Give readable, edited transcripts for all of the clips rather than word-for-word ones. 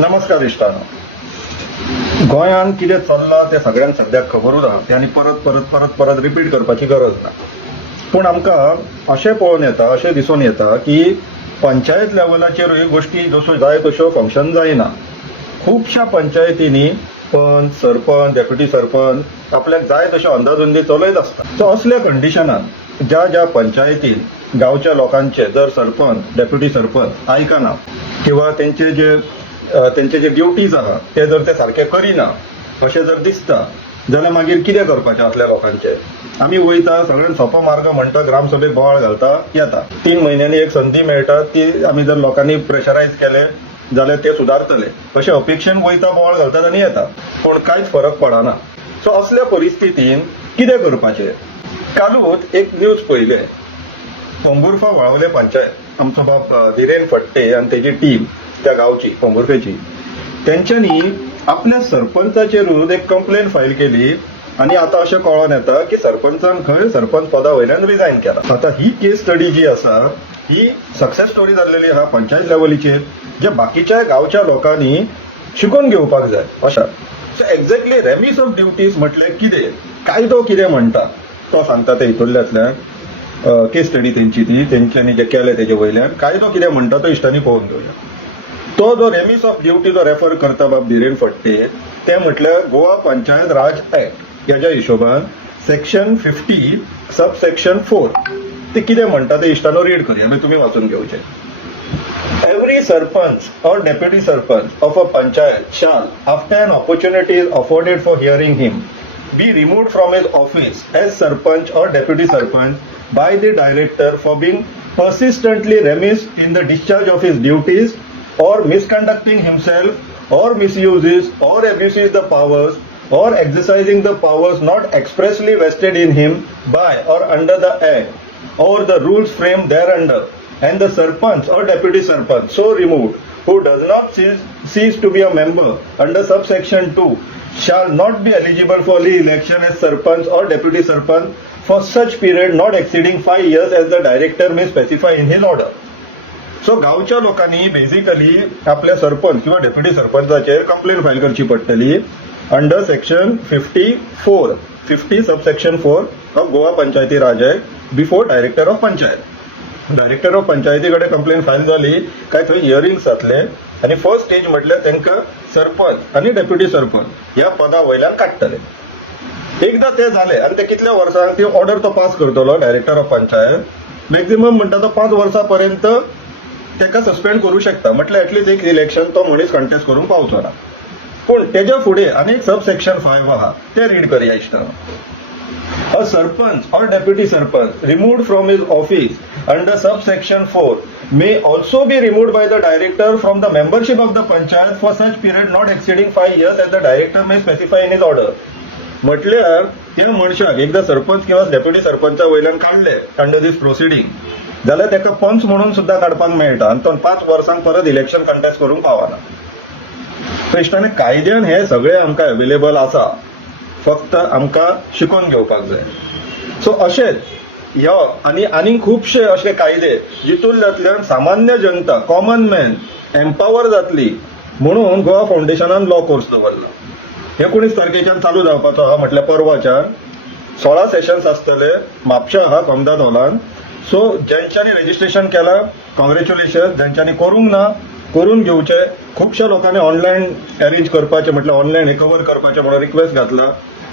नमस्कार इश्टानो. गोंयांत कितें चल्लां तें सगळ्यांक सद्याक खबरूच आसा. ते आनी परत रिपीट करपाची गरज ना. पूण आमकां अशें पळोवन येता, अशें दिसून येता की पंचायत लेवलाचेरूय गोश्टी जश्यो जाय तश्यो फंक्शन जायना. खुबश्या पंचायतींनी पंच, सरपंच, डेप्युटी सरपंच आपल्याक जाय तश्यो अंदाजुंदी चलयत आसता. सो असल्या कंडिशनान ज्या पंचायतीन गांवच्या लोकांचे जर सरपंच, डेप्युटी सरपंच आयकना किंवा तेंचे जे ड्युटीज आहा ते जर ते सारखे करिना अशें जर दिसता जाल्यार मागीर कितें करपाचें असल्या लोकांचे. आमी वयता, सगळ्यांत सोंपो मार्ग म्हणटा ग्रामसभेक बोवाळ घालता येता. 3 म्हयन्यांनी एक संदी मेळटा, ती आमी जर लोकांनी प्रेशरायज केले जाल्यार ते सुदारतले अशे अपेक्षेन वयता, बोवाळ घालतात आनी येता. पूण कांयच फरक पडना. सो असल्या परिस्थितीन कितें करपाचें. कालूच एक न्यूज पळयले. पोंबुर्फा वाळवले पंचायत, आमचो बाब धिरेन फडते आनी तेजी टीम त्या गांवची पोंबुर्फेची, तेंच्यांनी आपल्या सरपंचाचेरूच एक कंप्लेन फायल केली आनी आतां अशें कळोन येता की सरपंचान खंय सरपंच पदा वयल्यान रिजायन केला. आतां ही केस स्टडी जी आसा ही सक्सेस स्टोरी जाल्लेली आहा पंचायत लेवलीचेर, जे बाकीच्या गांवच्या लोकांनी शिकून घेवपाक जाय अशा. सो एक्झॅक्टली रेमिस ऑफ ड्युटीज म्हटल्यार कितें, कायदो कितें म्हणटा तो सांगता ते हितूंतल्यातल्यान. केस स्टडी तेंच्यांनी जे केले तेजे वयल्यान कायदो कितें म्हणटा तो इश्टांनी पळोवन घेवया. तो जो रेमिस ऑफ ड्युटी जो रेफर करता बाब धिरेन फडते, ते म्हटल्यार गोवा पंचायत राज ऍक्ट ह्याच्या हिशोबान सेक्शन 50 सब सेक्शन 4 ते कितें म्हणटा ते इश्टानो रीड करूया, मागीर तुमी वाचून घेवचे. Every sarpanch or deputy sarpanch of a panchayat shall, after an opportunity is afforded for hearing him, be removed from his office as sarpanch or deputy sarpanch by the director for being persistently remiss in the discharge of his duties or misconducting himself or misuses or abuses the powers or exercising the powers not expressly vested in him by or under the act or the rules framed thereunder, and the sarpanch or deputy sarpanch so removed who does not cease to be a member under subsection 2 shall not be eligible for re-election as sarpanch or deputy sarpanch for such period not exceeding 5 years as the director may specify in his order. So गांवच्या लोकांनी basically आपल्या सरपंच किंवा deputy सरपंचाचेर complain file करची पडटली under section 50 sub section 4 of Goa Panchayati Raj act before director of panchayat. Director of पंचायती कडेन complaint file जाली काय थंय हियरिंग्स जातले आनी फर्स्ट स्टेज म्हटल्यार तांकां सरपंच आनी डेप्युटी सरपंच ह्या पदा वयल्यान काडटले. एकदां ते जाले आनी ते कितल्या वर्सांक ती ऑर्डर तो पास करतलो डायरेक्टर ऑफ पंचायत. मॅक्झिमम म्हणटा तो 5 वर्सां पर्यंत ताका सस्पेंड करू शकता. म्हटल्यार एटलीस्ट एक इलेक्शन तो मनीस कंटेस्ट करूंक पावचो ना. पूण तेज्या फुडें आनी एक सब सेक्शन 5 आहा ते रीड करया इश्टानो. A sarpanch or deputy sarpanch removed from his office under subsection 4 may also be removed by the director from the membership of the panchayat for such period not exceeding 5 years as the director may specify in his order. म्हटल्यार त्या मनशाक एकदा सरपंच किंवा deputy सरपंचा वयल्यान काढले under दिस प्रोसिडींग जाल्यार ताका पंच म्हणून सुद्धा काडपाक मेळटा आनी तो 5 वर्सांक परत इलेक्शन कंटेस्ट करूंक पावना. सो इश्टांनी कायद्यान हे सगळे आमकां अवेलेबल आसा, फक्त आमकां शिकून घेवपाक जाय. सो अशेंच ह्यो आनी खुबशे अशे कायदे जितूंतल्यान सामान्य जनता, कॉमन मॅन एम्पावर जातली म्हणून गोवा फावंडेशनान लॉ कोर्स दवरला. 19 तारखेच्यान चालू जावपाचो आहा, म्हटल्यार परवाच्यान 16 सेशन्स आसतले म्हापशा आहा कमदाद हॉलान. सो ज्यांच्यांनी रजिस्ट्रेशन केला कॉंग्रॅच्युलेशन, ज्यांच्यांनी करूंक ना करून घेवचे. खुबश्या लोकांनी ऑनलायन अरेंज करपाचे म्हटल्यार ऑनलायन हे कवर करपाचे म्हणून रिक्वेस्ट घातला.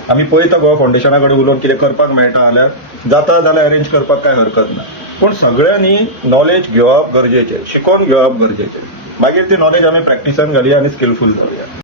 आमी पळयता गोवा फावंडेशना कडेन उलोवन कितें करपाक मेळटा जाल्यार जाता जाल्यार अरेंज करपाक काय हरकत ना. पूण सगळ्यांनी नॉलेज घेवप गरजेचें, शिकून घेवप गरजेचें. मागीर ती नॉलेज आमी प्रॅक्टिसान घालया आनी स्किलफूल जावया.